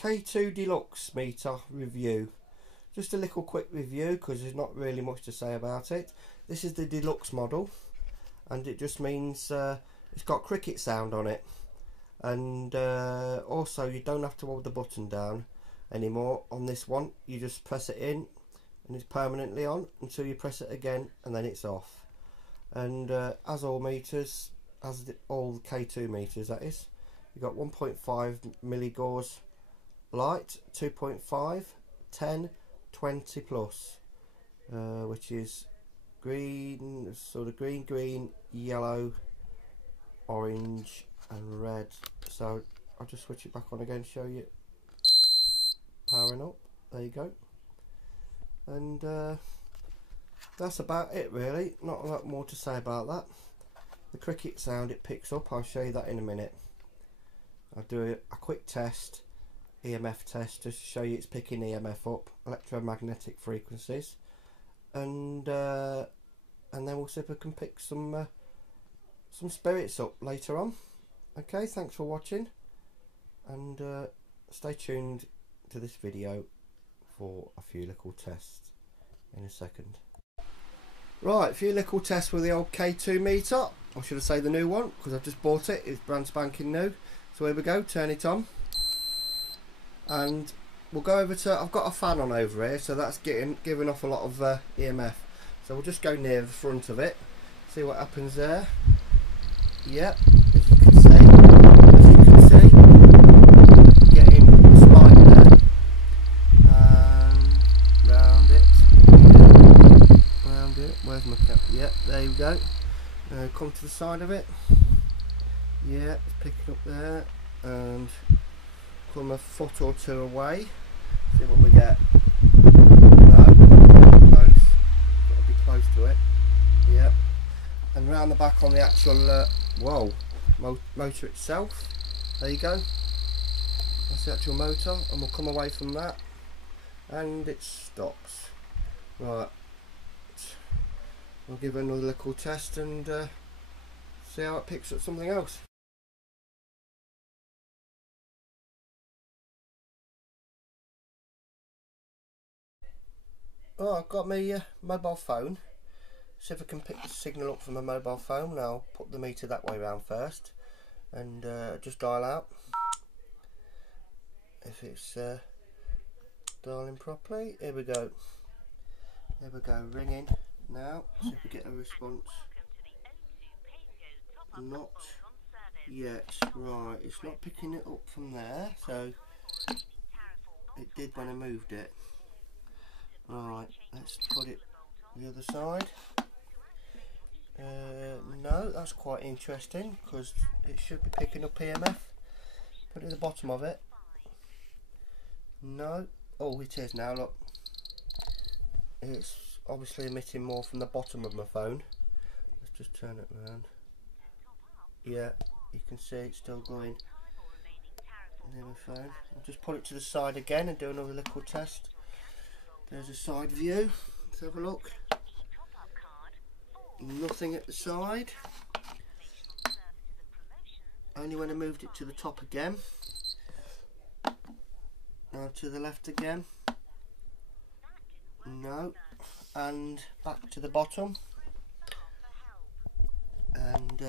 K2 Deluxe meter review. Just a little quick review because there's not really much to say about it. This is the deluxe model, and it just means it's got cricket sound on it, and also you don't have to hold the button down anymore on this one. You just press it in and it's permanently on until you press it again and then it's off. And as all meters, all K2 meters that is, you've got 1.5 milligauss light, 2.5, 10, 20 plus, which is green, sort of green, yellow, orange and red. So I'll just switch it back on again, show you. Powering up, there you go. And that's about it really, not a lot more to say about that. The cricket sound it picks up, I'll show you that in a minute. I'll do a quick test, EMF test, just to show you it's picking EMF up, electromagnetic frequencies, and then we'll see if we can pick some spirits up later on. Okay, thanks for watching, and stay tuned to this video for a few little tests in a second. Right, a few little tests with the old K2 meter, or should I say the new one, because I've just bought it, it's brand spanking new. So here we go, turn it on, and we'll go over to, I've got a fan on over here, so that's giving off a lot of EMF. So we'll just go near the front of it, see what happens there. Yep, as you can see, getting spike there, round it, where's my cap? Yep, there you go. Come to the side of it. Yeah, it's picking up there, and come a foot or two away, see what we get. No, close, got to be close to it. Yeah, and round the back on the actual motor itself, there you go, that's the actual motor, and we'll come away from that and it stops. Right, we'll give it another little test and see how it picks up something else. Oh, I've got my mobile phone. See if I can pick the signal up from my mobile phone. Now I'll put the meter that way round first and just dial out if it's dialing properly. Here we go. There we go, ringing now. See if we get a response. Not yet. Right, it's not picking it up from there, so it did when I moved it. Right, let's put it the other side. No, that's quite interesting because it should be picking up EMF. Put it at the bottom of it. No, oh it is now, look. It's obviously emitting more from the bottom of my phone. Let's just turn it around. Yeah, you can see it's still going near my phone. I'll just put it to the side again and do another little test. There's a side view, let's have a look. Nothing at the side, only when I moved it to the top again. Now to the left again, no, and back to the bottom, and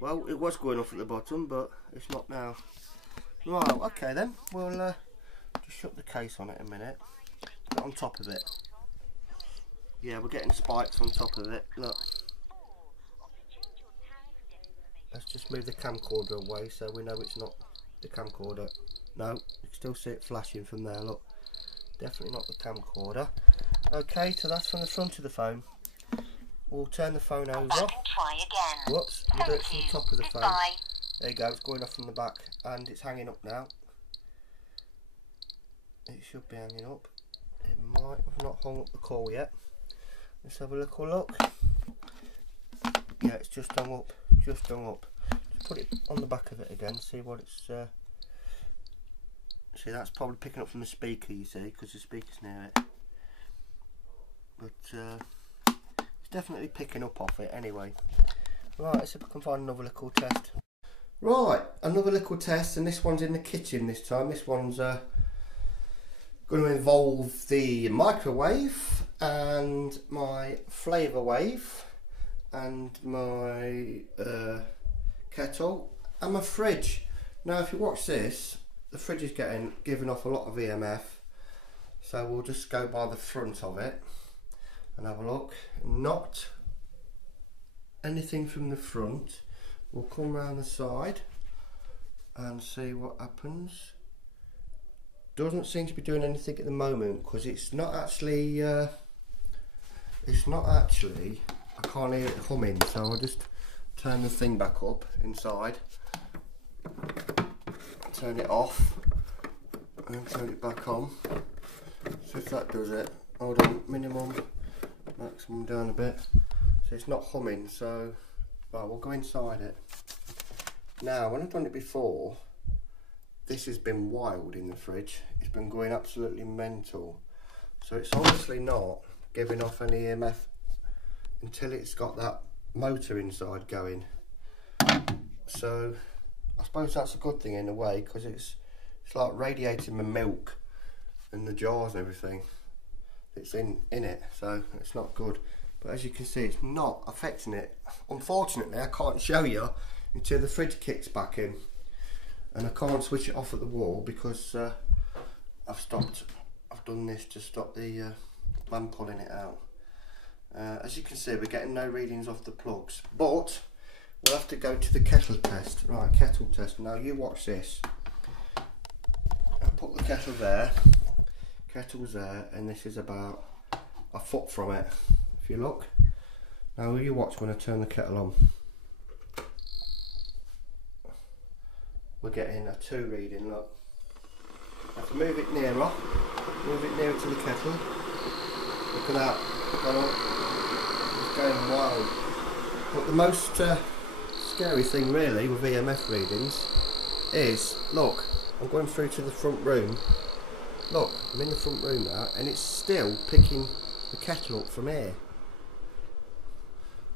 well, it was going off at the bottom but it's not now. Right, okay then, we'll just shut the case on it a minute, put it on top of it. Yeah, we're getting spikes on top of it, look. Let's just move the camcorder away so we know it's not the camcorder. No, you can still see it flashing from there, look. Definitely not the camcorder. Okay, so that's from the front of the phone. We'll turn the phone over. Back and try again. Whoops, we'll do it from the top of the phone. There you go, it's going off from the back and it's hanging up now. It should be hanging up. It might have not hung up the call yet. Let's have a little look. Yeah, it's just hung up. Just hung up. Just put it on the back of it again. See what it's. See, that's probably picking up from the speaker. You see, because the speaker's near it. But it's definitely picking up off it anyway. Right, let's see if I can find another little test. Right, another little test, and this one's in the kitchen this time. This one's going to involve the microwave and my flavour wave and my kettle and my fridge. Now if you watch this, the fridge is giving off a lot of EMF, so we'll just go by the front of it and have a look. Not anything from the front. We'll come round the side and see what happens. Doesn't seem to be doing anything at the moment because it's not actually I can't hear it humming, so I'll just turn the thing back up inside, turn it off and then turn it back on. So if that does it, hold on, minimum, maximum down a bit, so it's not humming. So right, we'll go inside it. Now when I've done it before, this has been wild in the fridge. It's been going absolutely mental. So it's obviously not giving off any EMF until it's got that motor inside going. So I suppose that's a good thing in a way, because it's like radiating the milk and the jars and everything that's in it. So it's not good. But as you can see, it's not affecting it. Unfortunately, I can't show you until the fridge kicks back in. And I can't switch it off at the wall because I've done this to stop the man pulling it out. As you can see, we're getting no readings off the plugs, but we'll have to go to the kettle test. Right, kettle test. Now you watch this. I'll put the kettle there, kettle's there, and this is about a foot from it, if you look. Now you watch when I turn the kettle on. We're getting a 2 reading, look. I have to move it nearer to the kettle. Look at that, it's going wild. But the most scary thing really with EMF readings is, look, I'm going through to the front room. Look, I'm in the front room now, and it's still picking the kettle up from here.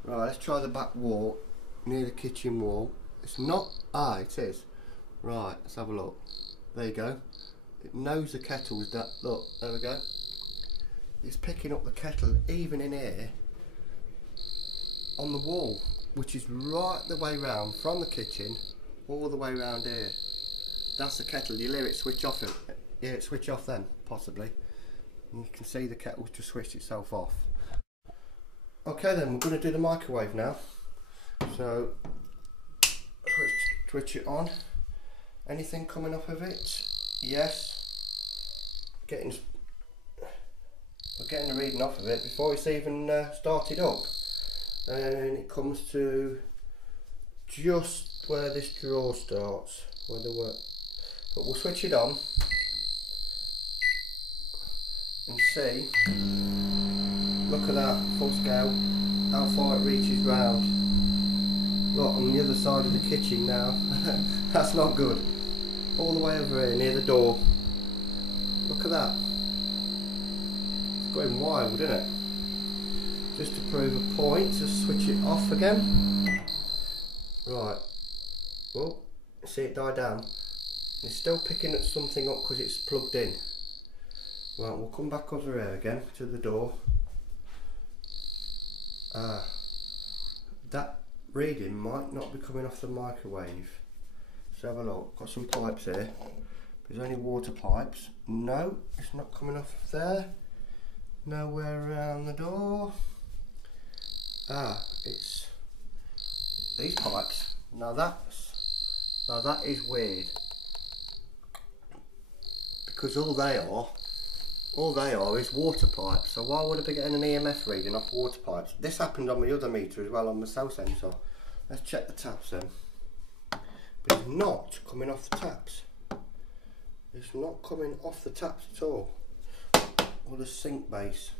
Right, let's try the back wall, near the kitchen wall. It's not, it is. Right, let's have a look. There you go. It knows the kettle's that. Look, there we go. It's picking up the kettle even in here on the wall, which is right the way round from the kitchen all the way round here. That's the kettle. You'll hear it switch off. Yeah, it switch off then, possibly. And you can see the kettle's just switched itself off. Okay then, we're going to do the microwave now. So, switch it on. Anything coming up of it? Yes. We're getting a reading off of it before it's even started up. And it comes to just where this drawer starts, where the work. But we'll switch it on and see. Look at that, full scale, how far it reaches round. Look, on the other side of the kitchen now. That's not good. All the way over here near the door. Look at that. It's going wild, isn't it? Just to prove a point, just switch it off again. Right. Oh, see it die down. It's still picking something up because it's plugged in. Right, we'll come back over here again to the door. That reading might not be coming off the microwave. Let's have a look. Got some pipes here. There's only water pipes. No, it's not coming off there. Nowhere around the door. It's these pipes. Now that is weird. Because all they are is water pipes. So why would I be getting an EMF reading off water pipes? This happened on my other meter as well, on the cell sensor. Let's check the taps then. But it's not coming off the taps. It's not coming off the taps at all. Or the sink base.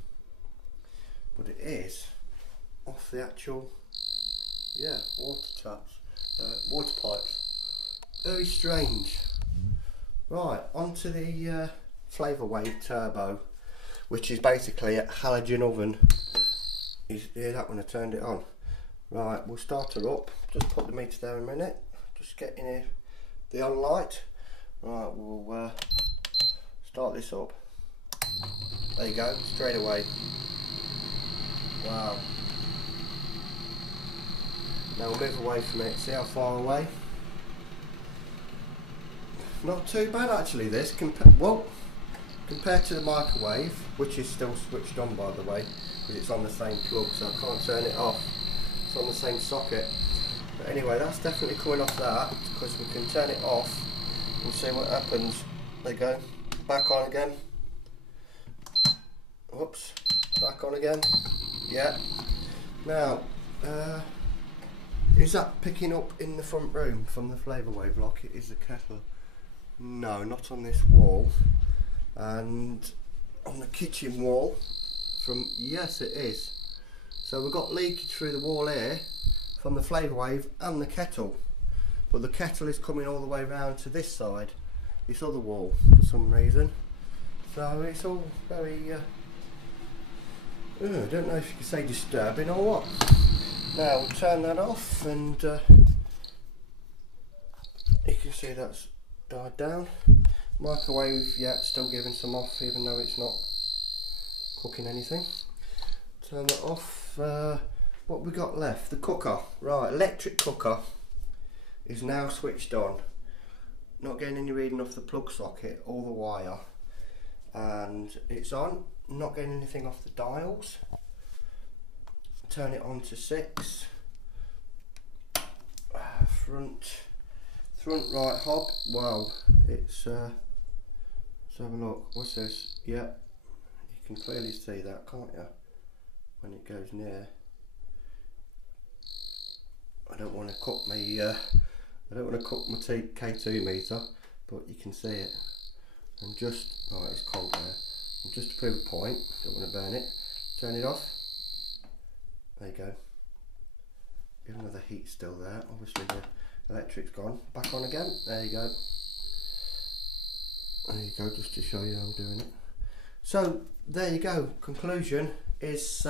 But it is off the actual, yeah, water taps, water pipes. Very strange. Right, onto the Flavour Wave Turbo, which is basically a halogen oven. You hear that when I turned it on. Right, we'll start her up. Just put the meter there a minute. just getting the on light. Right, we'll start this up. There you go, straight away. Wow. Now we'll move away from it, see how far away. Not too bad actually this, compared to the microwave, which is still switched on by the way, because it's on the same plug, so I can't turn it off. It's on the same socket. But anyway, that's definitely coming off that, because we can turn it off and see what happens. There you go, back on again. Whoops, back on again. Yeah. Now, is that picking up in the front room from the flavour wave like it is the kettle? No, not on this wall. And on the kitchen wall, yes it is. So we've got leakage through the wall here from the flavour wave and the kettle. But the kettle is coming all the way round to this side, this other wall for some reason. So it's all very, I don't know if you could say disturbing or what. Now we'll turn that off and you can see that's died down. Microwave, yeah, still giving some off even though it's not cooking anything. Turn that off. What we got left? The cooker. Right, electric cooker is now switched on. Not getting any reading off the plug socket or the wire. And it's on. Not getting anything off the dials. Turn it on to 6. Front right hob. Wow, it's let's have a look. What's this? Yeah, you can clearly see that, can't you? When it goes near. I don't want to cut my K2 meter, but you can see it. And just, oh, it's cold there. And just to prove a point, don't want to burn it. Turn it off. There you go. Even though the heat's still there, obviously the electric's gone. Back on again. There you go. There you go, just to show you how I'm doing it. So there you go. Conclusion is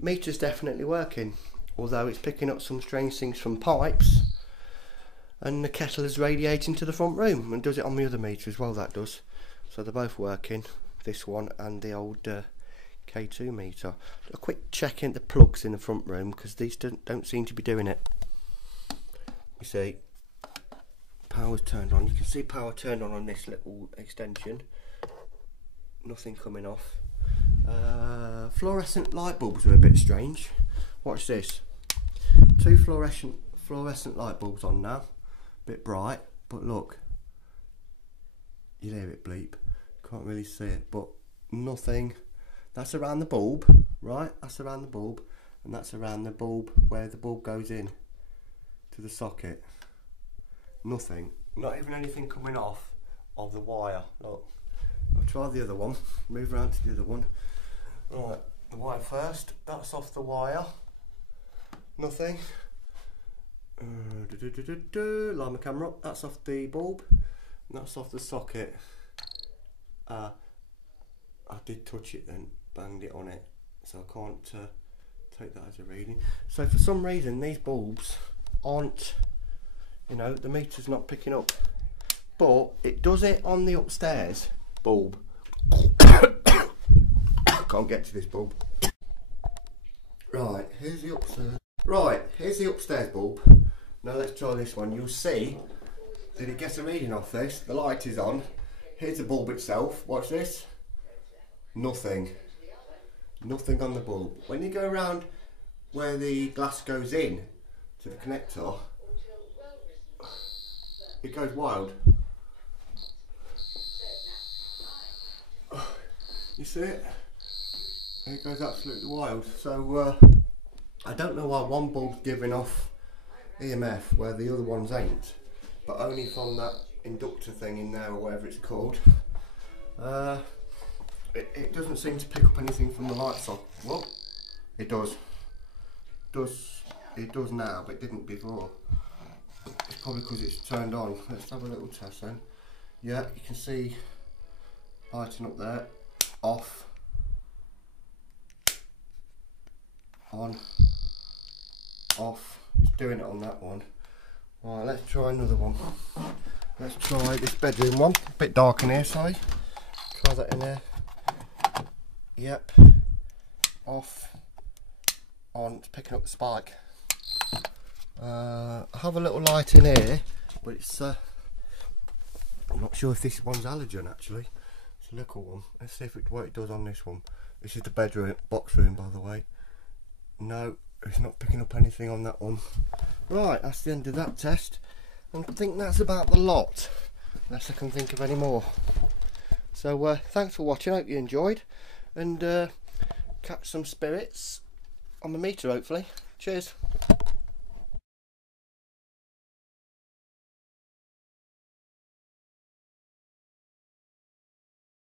meter's definitely working, although it's picking up some strange things from pipes, and the kettle is radiating to the front room, and does it on the other meter as well. That does. So they're both working, this one and the old K2 meter. A quick check in the plugs in the front room, because these don't seem to be doing it. You see, power's turned on. You can see power turned on this little extension. Nothing coming off. Fluorescent light bulbs are a bit strange. Watch this. 2 fluorescent light bulbs on now. Bit bright, but look. You hear it bleep. Can't really see it, but nothing. That's around the bulb, right? That's around the bulb, and that's around the bulb where the bulb goes in to the socket. Nothing. Not even anything coming off of the wire. Look. I'll try the other one. Move around to the other one. Right, the wire first. That's off the wire. Nothing. Line my camera up. That's off the bulb. And that's off the socket. I did touch it then, banged it on it, so I can't take that as a reading. So for some reason these bulbs aren't, you know, the meter's not picking up, but it does it on the upstairs bulb. Can't get to this bulb. Right, here's the upstairs. Right, here's the upstairs bulb. Now let's try this one. You'll see that it gets a reading off this. The light is on. Here's the bulb itself. Watch this. Nothing. Nothing on the bulb. When you go around where the glass goes in to the connector, it goes wild. You see it? It goes absolutely wild. So I don't know why one bulb's giving off EMF where the other ones ain't, but only from that inductor thing in there or whatever it's called. It doesn't seem to pick up anything from the light socket. Well, it does. It does now, but it didn't before. It's probably because it's turned on. Let's have a little test then. Yeah, you can see lighting up there. Off. On. Off. It's doing it on that one. Alright, let's try another one. Let's try this bedroom one. A bit dark in here, sorry. Try that in there. Yep. Off. On. It's picking up the spike. I have a little light in here, but it's I'm not sure if this one's halogen actually. It's a little one. Let's see what it does on this one. This is the bedroom, box room, by the way. No, it's not picking up anything on that one. Right, that's the end of that test. And I think that's about the lot, unless I can think of any more. So thanks for watching, hope you enjoyed, and catch some spirits on the meter hopefully. Cheers.